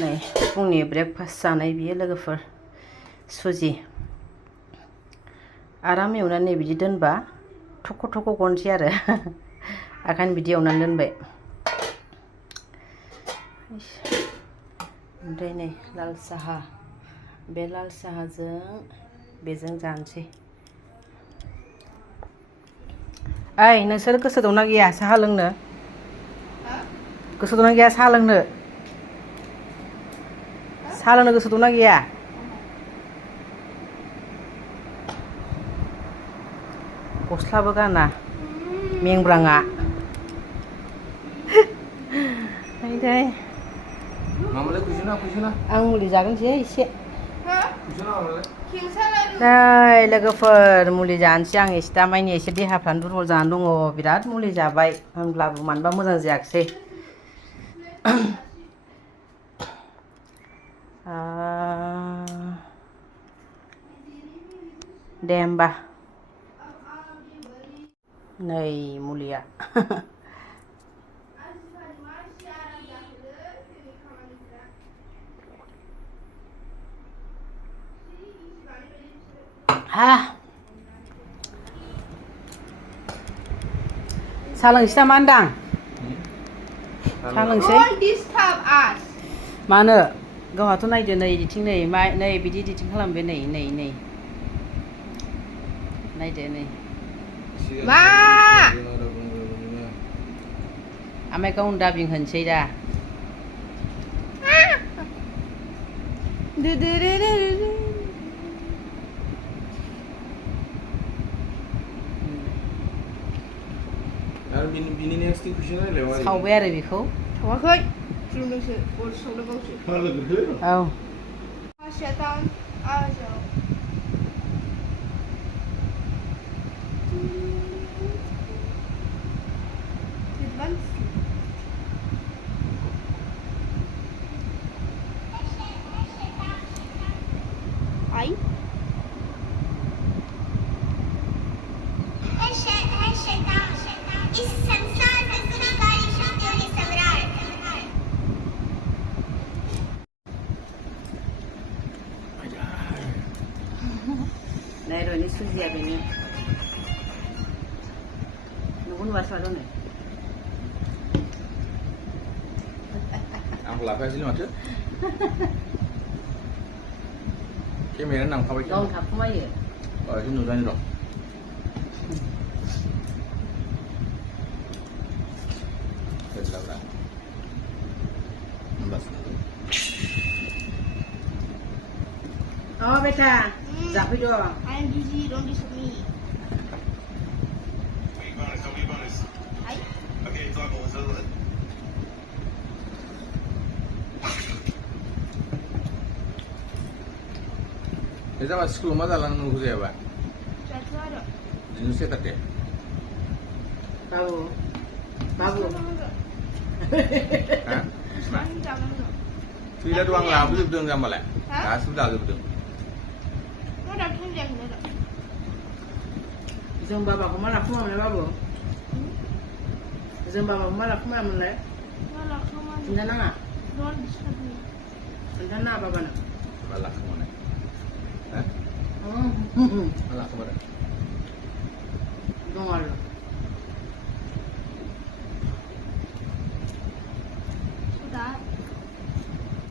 नै फुंनि ब्रेकफास्ट जानाय बियो लोगोफोर सुजि आराम एवनानै बिदि दोनबा थख' थख' गनसै आरो ओंखायनो बिदि एवनानै दोनबाय। ओमफ्राय नै लाल साहा, बे लाल साहाजों बेजों जानोसै। ओइ नोंसोर गोसो दंना गैया साहा लोंनो? गोसो दंना गैया साहा लोंनो? साहा लोंनो गोसो दंना गैया? गस्लाबो गाना मेंब्राङा। ओमफ्राय आं मुलि जागोनसै एसे। नै लोगोफोर मुलि जानोसै आं एसे दामानि एसे देहाफ्रानो दुरबल जानानै दङ बिराद मुलि जाबाय होनब्लाबो मानोबा मोजां जायाखिसै। दे होमबा नै मुलिया साहा लोंसै नामा होनदां? साहा लोंसै मानो गावहाथ' नायदो नै इदिथिं नै बिदि इदिटिं खालामबाय नै नायदो नै मा ओमफ्राय गावनो दाबिं होनसै दा सावबाय आरो बेखौ सावाखै खुलुमदोंसो अर सावनो गावसो औ Ai? Này rồi nó xui dẹp này nè. Nó muốn vào sao đâu này. Ông làm cái gì mà trước? Cái mày nó nằm không phải đâu thập không mấy vậy? Ở cái nồi ra rồi. Được lâu rồi. Bật. Oh, Becca. Dạ bây giờ. I'm busy, don't disturb me. Ai? Thế ra mà school mà là nó gì vậy? Cacar. Jenis saya tadi. Babu. Babu. Hah? Nah. Jangan. Tidak doang lah, betul nggak malah. Nah, sudah betul. Nó đặt thêm dần nữa rồi. Dương bà không làm không làm này Babu. Dương bà không làm không làm này. Nó là không ăn. Chính năng à? Don't disturb me. Chính năng Baba nè. Malah kemana? Hah? Malah kemana? Ngon.